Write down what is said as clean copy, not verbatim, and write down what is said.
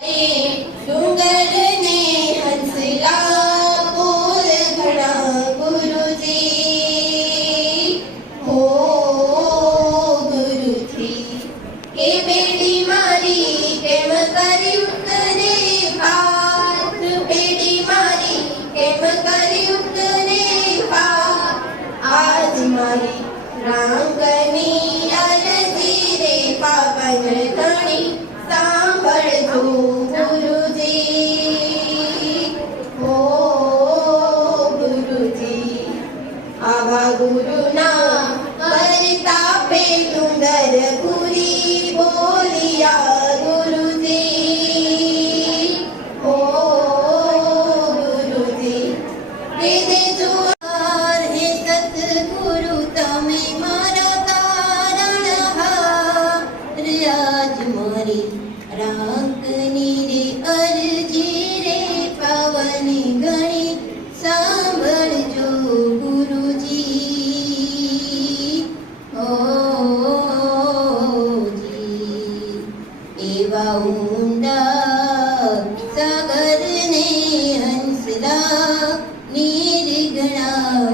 ડુંગર ને હંસલા બોલ ઘણા ગુરુજી હો ગુરુજી કે બેડી મારી કેમ કર્યું કરે હાથ બેડી મારી કેમ કર્યું કરે હાથ આજ મારી રાંગની અરજી રે પાવન ધણી સાંભળજો ગુરુજી ઓ ગુરુજી આવા ગુરુના પરતાપે ડુંગર પૂરી બોલિયા ગુરુજી ઓ ગુરુજી કે દેજો હે સતગુરુ તમે મારા કારણ આજ મારી રાંકની રે અરજી રે પાવની ગણી સાંભળજો ગુરુજી ઓ જી એવા ઊંડા સાગરને હંસલા નિર્ગણા